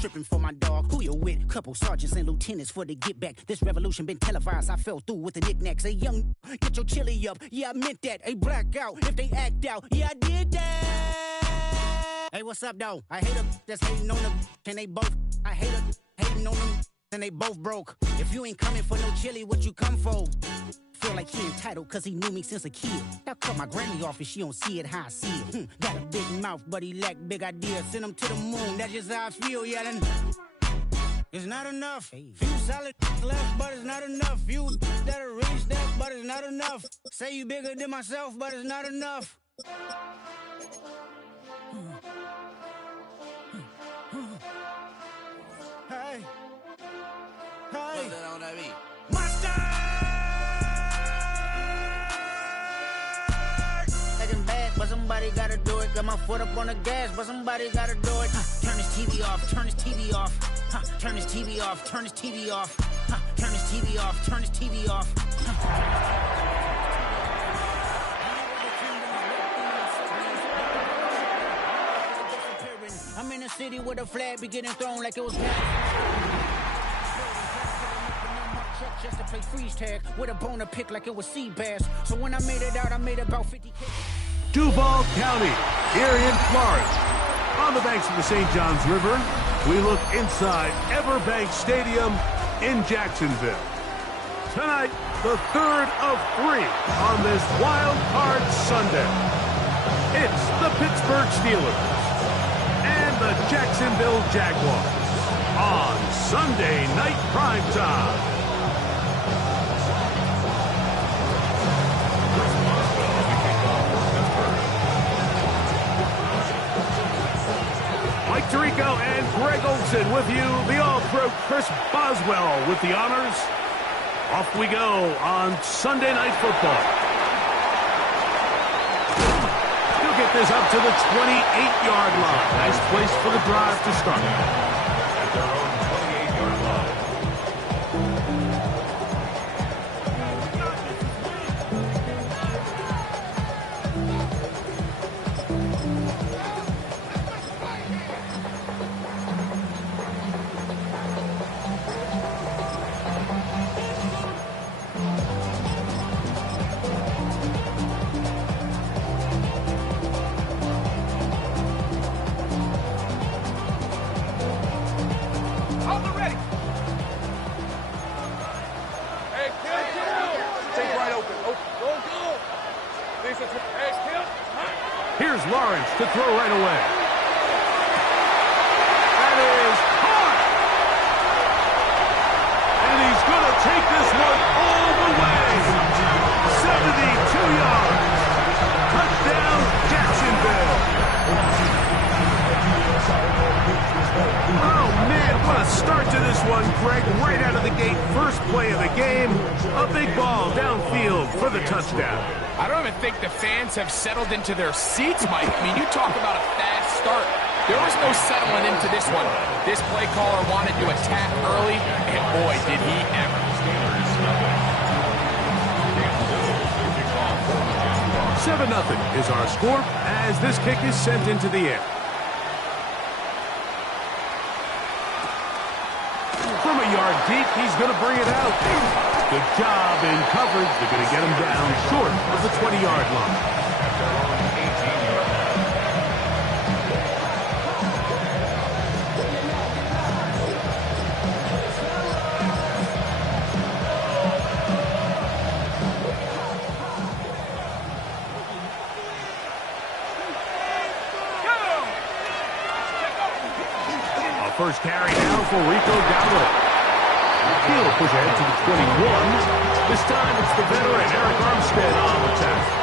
Tripping for my dog, who you with? Couple sergeants and lieutenants for the get back. This revolution been televised, I fell through with the knickknacks. Hey, young, get your chili up. Yeah, I meant that. Hey, black out if they act out. Yeah, I did that. Hey, what's up, though? I hate them that's hating on them, and they both. I hate them hating on them, and they both broke. If you ain't coming for no chili, what you come for? Feel like he entitled cause he knew me since a kid. I cut my granny off and she don't see it how I see it. Got a big mouth but he lack big ideas. Send him to the moon, that's just how I feel yelling. It's not enough. Few solid left but it's not enough. Few that'll reach that but it's not enough. Say you bigger than myself but it's not enough. Hey. Hey. Monster! But somebody gotta do it. Got my foot up on the gas, but somebody gotta do it. Turn this TV off, turn this TV off. Turn this TV off, turn this TV off. Turn this TV off, turn this TV off. I'm in a city with a flag be getting thrown like it was just to play freeze tag with a boner pick like it was sea bass. So when I made it out, I made about 50K. Duval County, here in Florida. On the banks of the St. Johns River, we look inside Everbank Stadium in Jacksonville. Tonight, the third of 3 on this Wild Card Sunday. It's the Pittsburgh Steelers and the Jacksonville Jaguars on Sunday Night Primetime. Mike Tirico and Greg Olson with you. The All-Pro Chris Boswell with the honors. Off we go on Sunday Night Football. He'll get this up to the 28-yard line. Nice place for the drive to start. At their own 28-yard line. Here's Lawrence to throw right away. That is hard. And he's going to take this one all the way. 72 yards. Touchdown, Jacksonville. Oh, man, what a start to this one, Greg. Right out of the gate, first play of the game. A big ball downfield for the touchdown. I don't even think the fans have settled into their seats, Mike. I mean, you talk about a fast start. There was no settling into this one. This play caller wanted to attack early, and boy, did he ever. 7-0 is our score as this kick is sent into the air. From a yard deep, he's going to bring it out. Good job in coverage. They're going to get him down short of the 20-yard line. At their own 18-yard line. A first carry now for Rico Gallo. He'll push ahead to the 21. This time it's the veteran Eric Armstead on the tackle.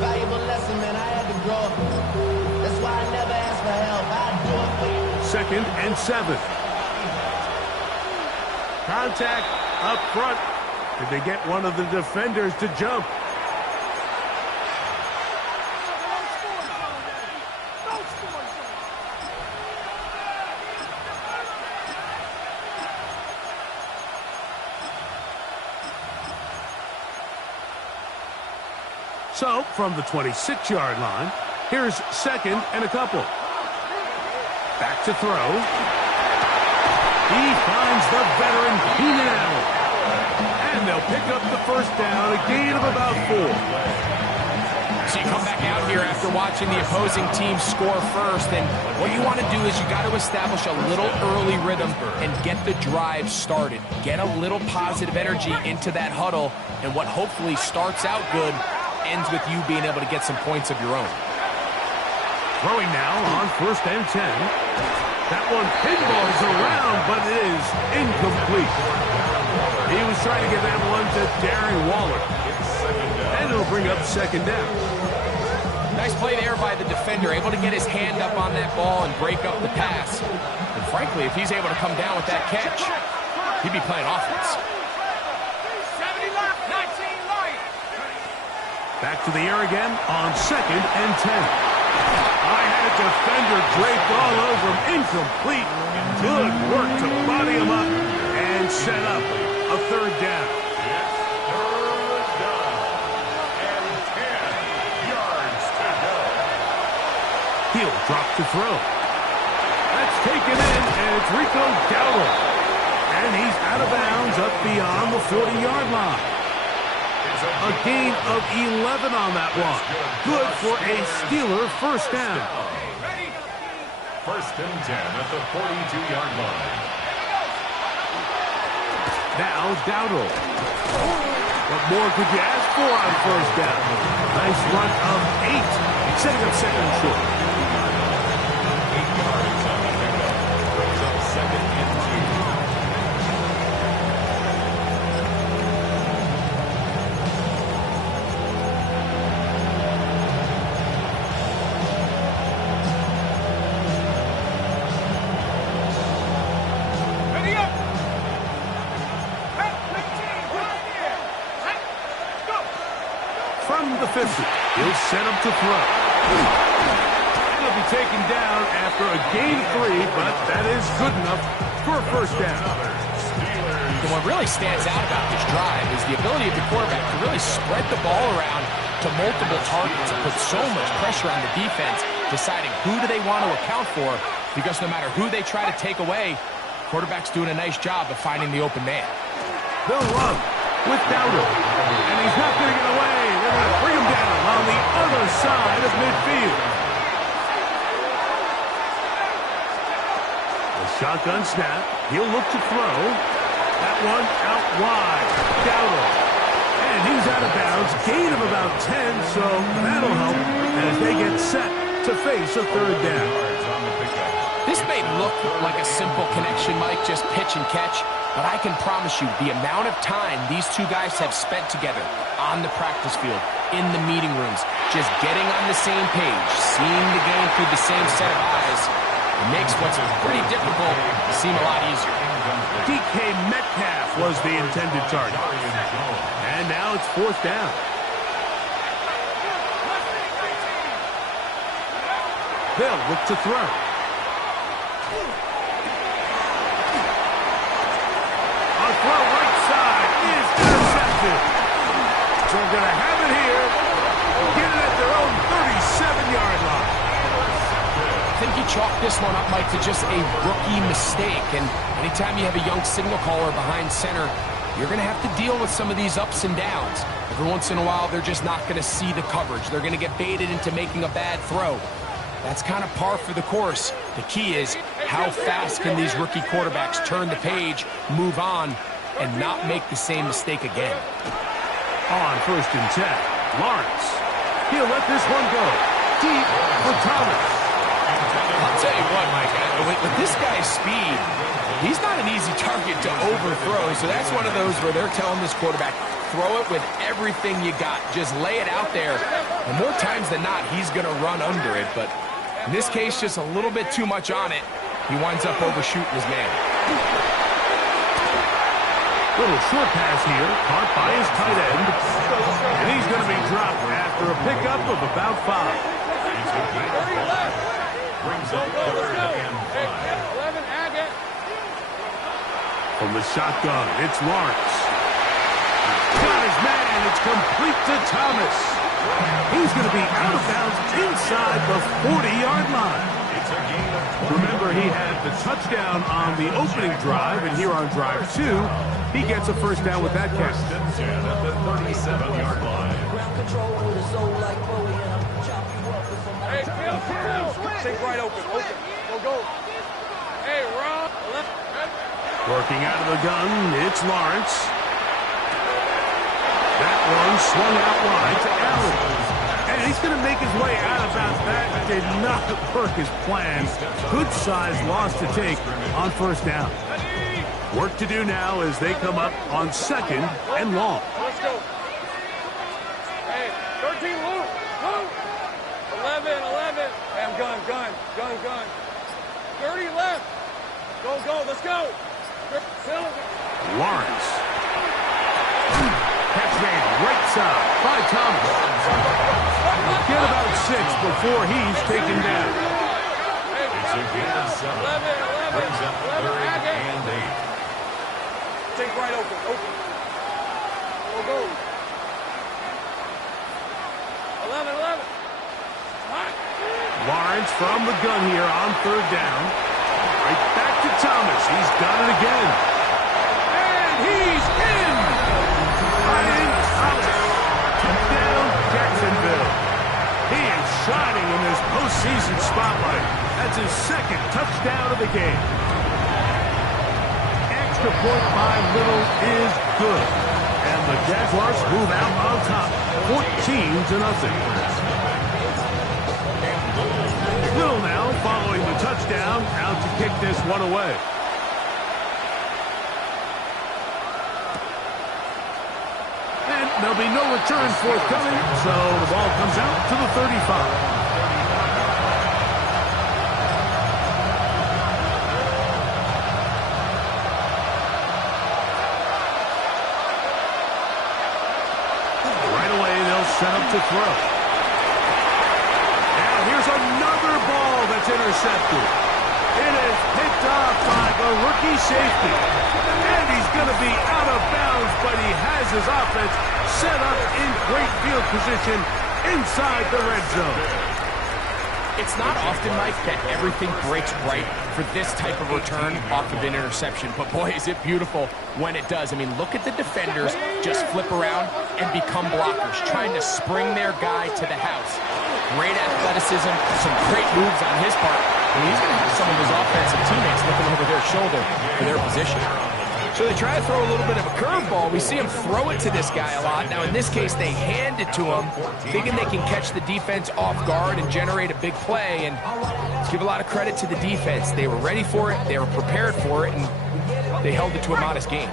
Valuable lesson, man. I had to grow. That's why I never ask for help. I do it for you. 2nd and 7. Contact up front. Did they get one of the defenders to jump? So, from the 26-yard line, here's 2nd and a couple. Back to throw. He finds the veteran Keenan Allen. And they'll pick up the first down, a gain of about 4. So you come back out here after watching the opposing team score first, and what you want to do is you got to establish a little early rhythm and get the drive started. Get a little positive energy into that huddle, and what hopefully starts out good ends with you being able to get some points of your own. Throwing now on 1st and 10. That one pinballs around, but it is incomplete. He was trying to get that one to Darren Waller. And it'll bring up 2nd down. Nice play there by the defender, able to get his hand up on that ball and break up the pass. And frankly, if he's able to come down with that catch, he'd be playing offense. Back to the air again on 2nd and 10. I had a defender draped all over him. Incomplete. Good work to body him up and set up a 3rd down. He'll drop to throw. That's taken in, and it's Rico Dowdle. And he's out of bounds up beyond the 40-yard line. A gain of 11 on that one. Good for a Steeler first down. 1st and 10 at the 42-yard line. Now Dowdle. What more could you ask for on 1st down? Nice run of 8. Setting up 2nd and short. 8 yards on the pickup. Brings up 2nd and 2. From the 50, he'll set him to throw. And he'll be taken down after a gain of 3, but that is good enough for a first down. And what really stands out about this drive is the ability of the quarterback to really spread the ball around to multiple targets and put so much pressure on the defense, deciding who do they want to account for, because no matter who they try to take away, quarterback's doing a nice job of finding the open man. They'll run with Dowdle, and he's not going to get away. They're going to bring him down on the other side of midfield. The shotgun snap. He'll look to throw. That one out wide. Dowdle. And he's out of bounds. Gain of about 10, so that'll help as they get set to face a 3rd down. This may look like a simple connection, Mike, just pitch and catch, but I can promise you the amount of time these two guys have spent together on the practice field, in the meeting rooms, just getting on the same page, seeing the game through the same set of eyes, it makes what's pretty difficult seem a lot easier. DK Metcalf was the intended target. And now it's 4th down. They'll look to throw. A throw right side is intercepted. So they're going to have it here. Get it at their own 37-yard line. I think he chalked this one up, Mike, to just a rookie mistake. And anytime you have a young signal caller behind center, you're going to have to deal with some of these ups and downs. Every once in a while, they're just not going to see the coverage. They're going to get baited into making a bad throw. That's kind of par for the course. The key is how fast can these rookie quarterbacks turn the page, move on, and not make the same mistake again. On 1st and 10, Lawrence. He'll let this one go. Deep for Thomas. I'll tell you what, Mike, with this guy's speed, he's not an easy target to overthrow, so that's one of those where they're telling this quarterback, throw it with everything you got. Just lay it out there. And more times than not, he's going to run under it, but in this case, just a little bit too much on it. He winds up overshooting his man. Little short pass here, caught by his tight end. And he's going to be dropped after a pickup of about 5. Brings up 3rd and 5. From the shotgun, it's Lawrence. Got his man. It's complete to Thomas. He's going to be out of bounds inside the 40-yard line. Remember, he had the touchdown on the opening drive, and here on drive 2, he gets a first down with that catch. At the 37-yard line. Hey, take right open. Go. Hey, Rob. Working out of the gun, it's Lawrence. That one swung out wide to Allen. And he's going to make his way out of bounds. That did not work as planned. Good size loss to take on first down. Work to do now as they come up on second and long. Let's go. Hey, 13, Luke. 11. Hey, I'm gun. 30 left. Go. Let's go. Lawrence. Catch made right side by Thomas. Get about 6 before he's taken down. It's a gain of 7. 11. Brings up 3rd and 8. Take right open. Go. 11. Lawrence from the gun here on 3rd down. Right back to Thomas. He's done it again. And he's in! Ryan Thomas. Touchdown, Jacksonville. He is shining in this postseason spotlight. That's his 2nd touchdown of the game. Extra point by Little is good. And the Jaguars move out on top, 14-0. Little now following the touchdown, out to kick this one away. And there'll be no return forthcoming, so the ball comes out to the 35. Set up to throw. Now here's another ball that's intercepted. It is picked off by the rookie safety. And he's going to be out of bounds, but he has his offense set up in great field position inside the red zone. It's not often, Mike, that everything breaks right for this type of return off of an interception. But, boy, is it beautiful when it does. I mean, look at the defenders just flip around and become blockers, trying to spring their guy to the house. Great athleticism, some great moves on his part. I mean, he's going to have some of his offensive teammates looking over their shoulder for their position. So they try to throw a little bit of a curveball. We see him throw it to this guy a lot. Now, in this case, they hand it to him, thinking they can catch the defense off guard and generate a big play. And let's give a lot of credit to the defense. They were ready for it, they were prepared for it, and they held it to a modest gain.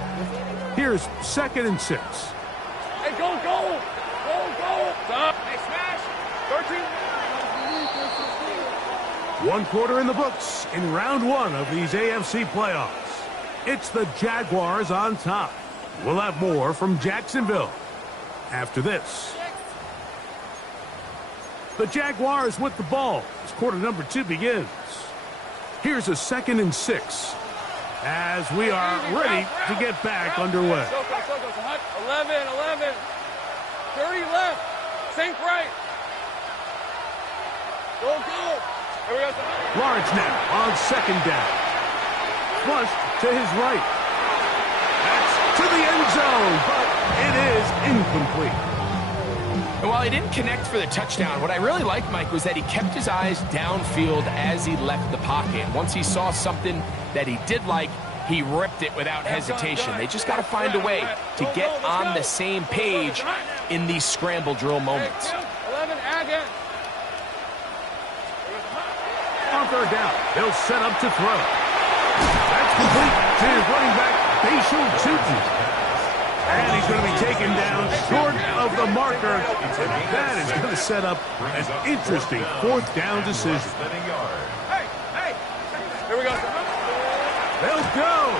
Here's 2nd and 6. Hey, go! Stop! Hey, smash! 13. 1 quarter in the books in round 1 of these AFC playoffs. It's the Jaguars on top. We'll have more from Jacksonville after this. The Jaguars with the ball as quarter number 2 begins. Here's a 2nd and 6 as we are ready to get back underway. 11. 30 left. Sink right. Go. Here we go. Lawrence now on 2nd down. Flushed to his right. That's to the end zone, but it is incomplete. And while he didn't connect for the touchdown, what I really liked, Mike, was that he kept his eyes downfield as he left the pocket. Once he saw something that he did like, he ripped it without hesitation. They just got to find a way to get on the same page in these scramble drill moments. 11, again. On 3rd down, they'll set up to throw. That's complete to running back Bashal Tutu. And he's going to be taken down short of the marker. And that is going to set up an interesting 4th down decision. Hey! Here we go. They'll go.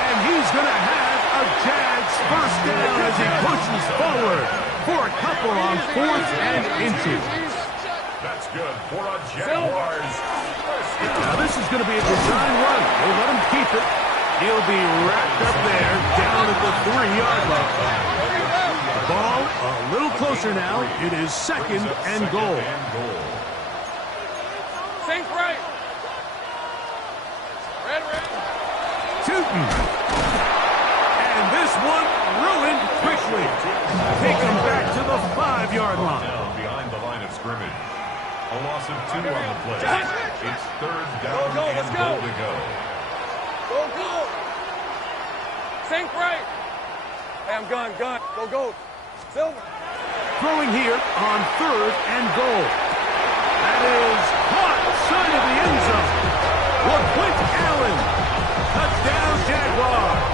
And he's going to have a Jags first down as he pushes forward for a couple on 4th and inches. That's good for a Jaguars. Now this is going to be a design run. They'll let him keep it. He'll be wrapped up there down at the 3-yard line. Ball a little closer now. It is second and goal. Think right. Red. Shooting. And this one ruined quickly. Take them back to the 5-yard line. Down behind the line of scrimmage. A loss of 2 on the play. It's third down and goal to go. Go. Think right. Hey, I'm gun. Go. Silver. Throwing here on third and goal. That is caught side of the end zone. LaQuint Allen. Touchdown, Jaguars.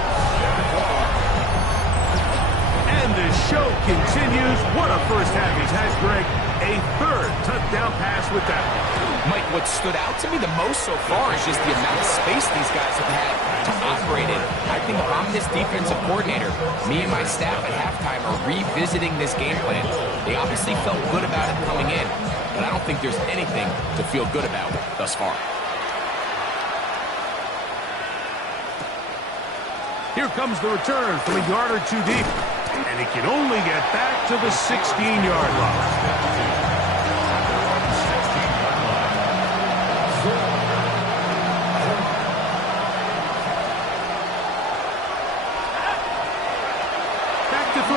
And the show continues. What a first half he's had, Greg. A third touchdown pass with that one. Mike, what stood out to me the most so far is just the amount of space these guys have had to operate in. I think if I'm this defensive coordinator, me and my staff at halftime are revisiting this game plan. They obviously felt good about it coming in, but I don't think there's anything to feel good about thus far. Here comes the return from a yard or two deep. And he can only get back to the 16-yard line.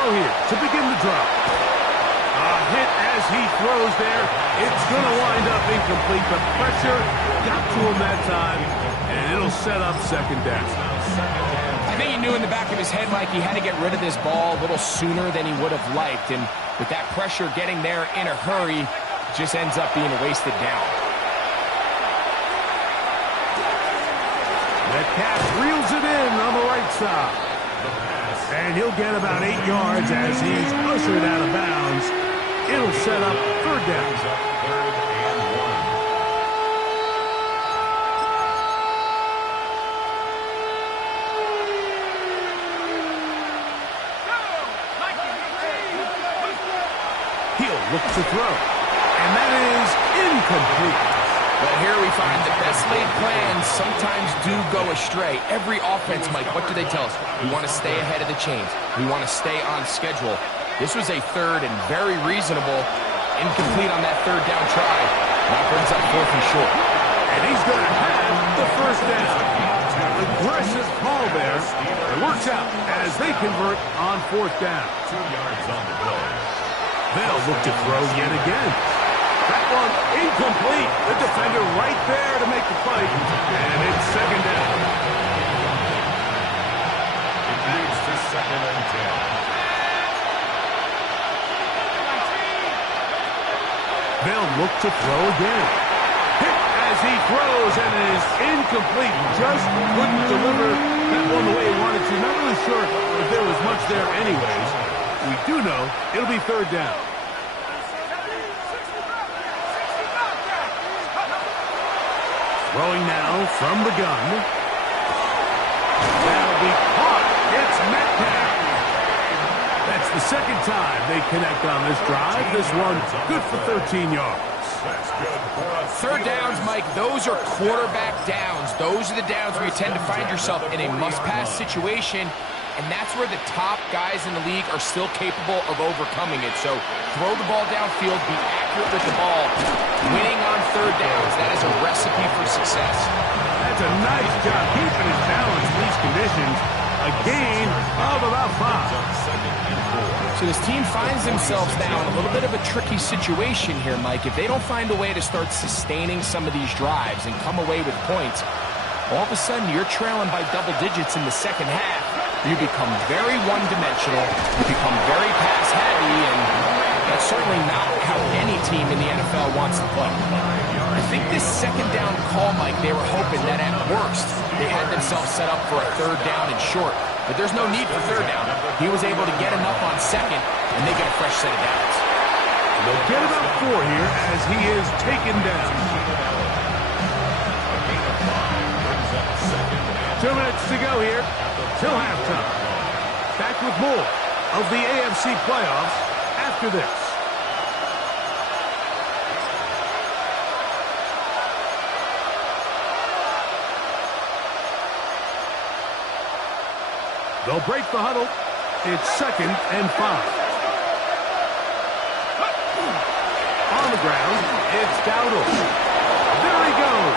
Here to begin the drop. A hit as he throws there. It's going to wind up incomplete. The pressure got to him that time, and it'll set up second down. I think he knew in the back of his head, Mike, he had to get rid of this ball a little sooner than he would have liked, and with that pressure getting there in a hurry, just ends up being a wasted down. Metcalf reels it in on the right side. And he'll get about 8 yards as he's ushered out of bounds. It'll set up third down. Third and 1. He'll look to throw. And that is incomplete. Well, here we find the best laid plans sometimes do go astray. Every offense, Mike, what do they tell us? We want to stay ahead of the chains. We want to stay on schedule. This was a third and very reasonable, incomplete on that third down try. That brings up fourth and short. And he's going to have the first down. Aggressive call there. It works out as they convert on fourth down. 2 yards on the play. They'll look to throw yet again. That one incomplete. The defender right there to make the play. And it's second down. It moves to second and 10. They'll look to throw again. Hit as he throws, and it is incomplete. Just couldn't deliver that one the way he wanted to. Not really sure if there was much there anyways. We do know it'll be third down. Throwing now from the gun. That'll be caught. It's Metcalf. That's the second time they connect on this drive. This one good for 13 yards. That's good for us. Third downs, Mike, those are quarterback downs. Those are the downs where you tend to find yourself in a must-pass situation, and that's where the top guys in the league are still capable of overcoming it. So throw the ball downfield, be accurate with the ball. Winning on third downs, that is a recipe for success. That's a nice job keeping his balance in these conditions. A gain of about 5. So this team finds themselves now in a little bit of a tricky situation here, Mike. If they don't find a way to start sustaining some of these drives and come away with points, all of a sudden you're trailing by double digits in the second half. You become very one-dimensional, you become very pass-heavy, and that's certainly not how any team in the NFL wants to play. I think this second down call, Mike, they were hoping that at worst they had themselves set up for a third down and short. But there's no need for third down. He was able to get enough on second, and they get a fresh set of downs. They'll get about 4 here as he is taken down. 2 minutes to go here till halftime. Back with more of the AFC playoffs after this. They'll break the huddle. It's 2nd and 5. On the ground, it's Dowdle. There he goes,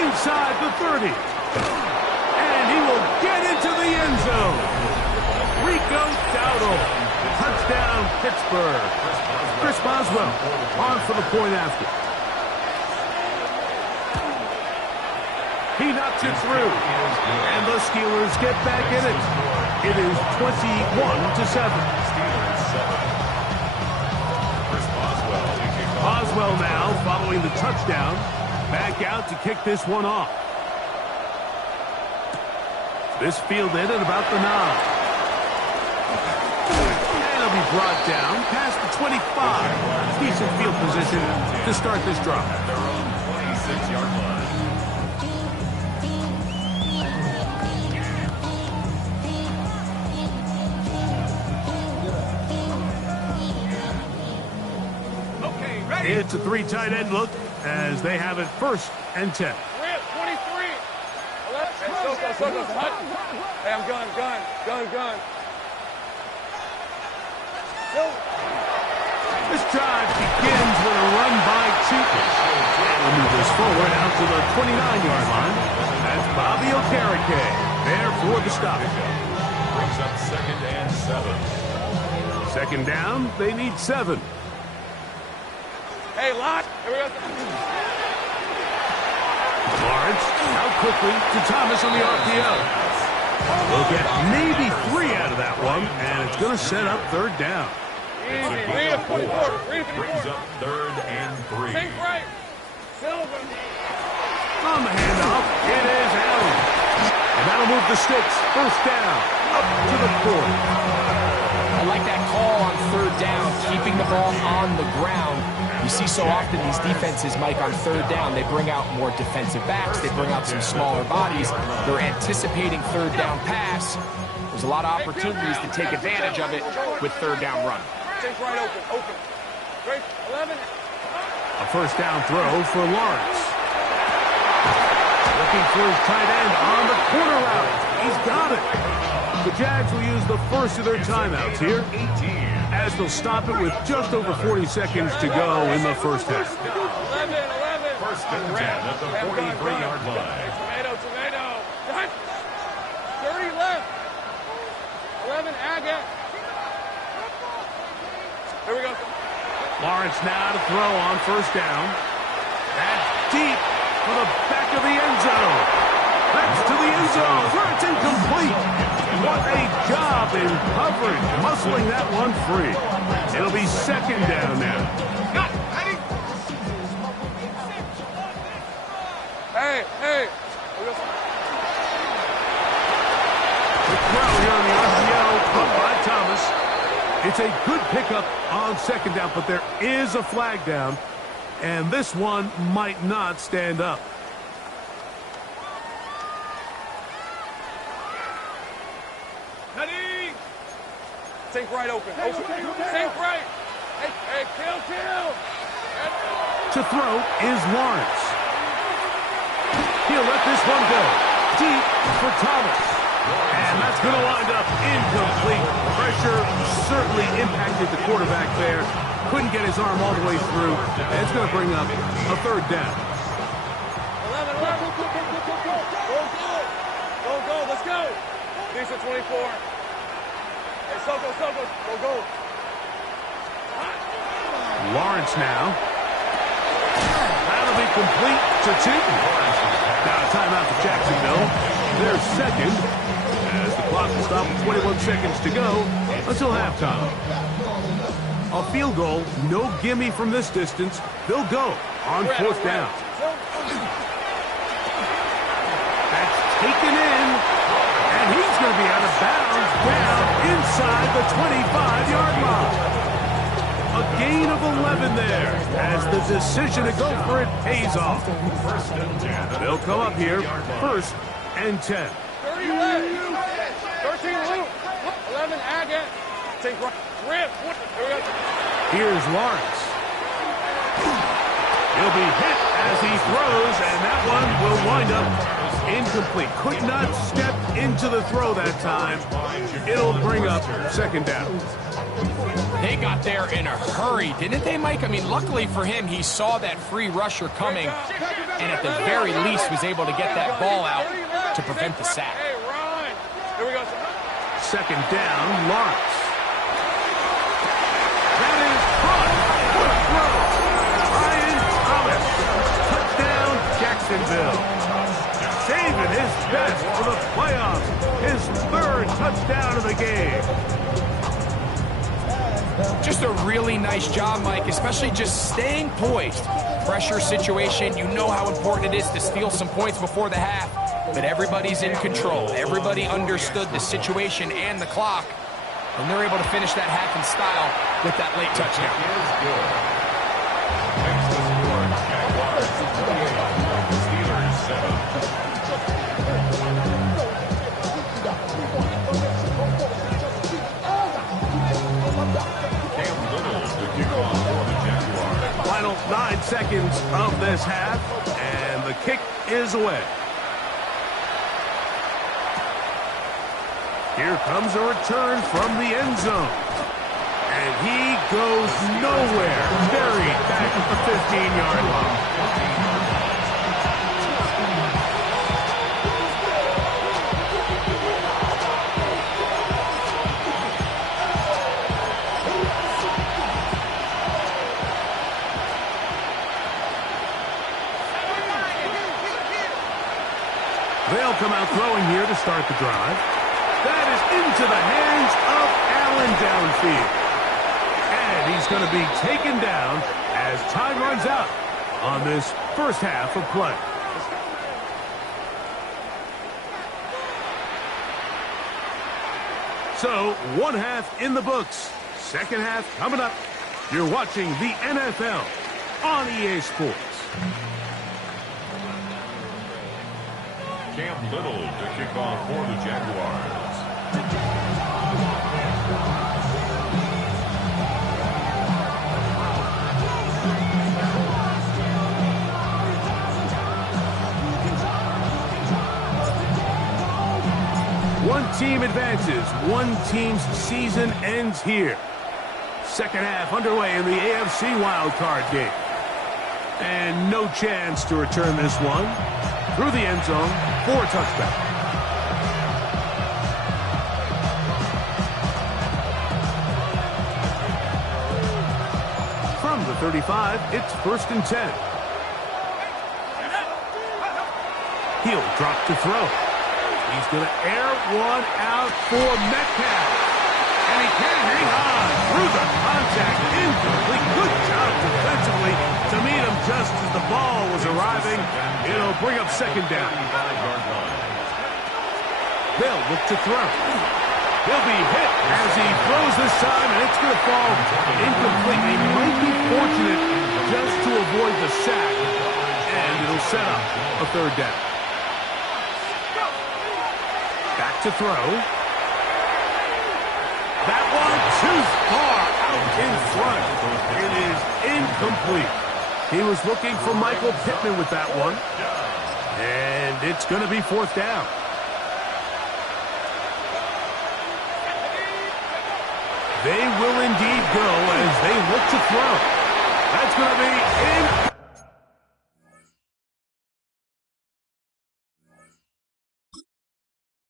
inside the 30. And he will get into the end zone. Rico Dowdle. Touchdown, Pittsburgh. Chris Boswell on for the point after. He knocks it through. And the Steelers get back in it. It is 21-7. Boswell now following the touchdown. Back out to kick this one off. This fielded at about the 9. And it'll be brought down past the 25. Decent field position to start this drive. Their own 26-yard line. It's a 3 tight end look as they have it 1st and 10. 23. Hey, Soko, hut. Hey, I'm gun. This drive begins with a run by Cheatham. We'll move this forward out to the 29-yard line. That's Bobby Okereke there for the stop. Brings up 2nd and 7. 2nd down, they need 7. Hey, Lott. Here we go. Lawrence out quickly to Thomas on the RPO. We'll get maybe 3 out of that one, and it's going to set up 3rd down. Easy. Read it, 24. Brings up 3rd and 3. Think right. Silver. On the handoff, it is Allen. And that'll move the sticks. 1st down, up to the 40. I like that call on 3rd down, keeping the ball on the ground. You see so often these defenses, Mike, on 3rd down, they bring out more defensive backs. They bring out some smaller bodies. They're anticipating 3rd down pass. There's a lot of opportunities to take advantage of it with 3rd down run. Think right, open. Great, 11. A 1st down throw for Lawrence. Looking for his tight end on the corner route. He's got it. The Jags will use the first of their timeouts here, as they'll stop it with just over 40 seconds to go in the 1st half. 11. 1st and 10 at the 43-yard line. Tomato. Done. 30 left. 11, Agate. Here we go. Lawrence now to throw on 1st down. That's deep for the back of the end zone. That's to the end zone where it's incomplete. What a job in covering, muscling that one free. It'll be 2nd down now. Hey. The throw here on the RPO, caught by Thomas. It's a good pickup on 2nd down, but there is a flag down, and this one might not stand up. Think right, open. Think right. Hey, kill. To throw is Lawrence. He'll let this one go. Deep for Thomas. And that's going to wind up incomplete. Pressure certainly impacted the quarterback there. Couldn't get his arm all the way through. And it's going to bring up a 3rd down. 11. Go. Let's go. Decent 24. Hey, Soko. Go. Lawrence now. That'll be complete to Cheatham. Now a timeout for Jacksonville. Their 2nd, as the clock will stop with 21 seconds to go until halftime. A field goal, no gimme from this distance. They'll go on 4th down. That's taken in, and he's going to be out of bounds down inside the 25-yard line. A gain of 11 there as the decision to go for it pays off. They'll come up here 1st and 10. 30 left. 13 loop. 11 Agate. Think right. Rip. Here's Lawrence. He'll be hit as he throws, and that one will wind up incomplete. Could not step into the throw that time. It'll bring up 2nd down. They got there in a hurry, didn't they, Mike? I mean, luckily for him, he saw that free rusher coming, and at the very least was able to get that ball out to prevent the sack. Hey, Ryan. Here we go. Second down, Lawrence. That is caught. What a throw. Ryan Thomas. Touchdown, Jacksonville. Saving his best for the playoffs. His third touchdown of the game. Just a really nice job, Mike, especially just staying poised. Pressure situation, you know how important it is to steal some points before the half, but everybody's in control. Everybody understood the situation and the clock, and they're able to finish that half in style with that late touchdown. Makes the score Jaguars 28, Steelers 7. Final 9 seconds of this half, and the kick is away. Here comes a return from the end zone. And he goes nowhere. Buried back at the 15-yard line. They'll come out throwing here to start the drive. That is into the hands of Allen downfield. And he's going to be taken down as time runs out on this first half of play. So, one half in the books. Second half coming up. You're watching the NFL on EA Sports. Cam Little to kick off for the Jaguars. One team advances. One team's season ends here. Second half underway in the AFC wildcard game. And no chance to return this one. Through the end zone for a touchdown. From the 35, it's 1st and 10. He'll drop to throw. He's going to air one out for Metcalf. And he can't hang on through the contact. Incomplete. Good job defensively to meet him just as the ball was arriving. It'll bring up second down. They'll look to throw. He'll be hit as he throws this time, and it's going to fall incomplete. He might be fortunate just to avoid the sack, and it'll set up a third down. Back to throw. That one too far out in front. It is incomplete. He was looking for Michael Pittman with that one. And it's going to be 4th down. They will indeed go as they look to throw. That's going to be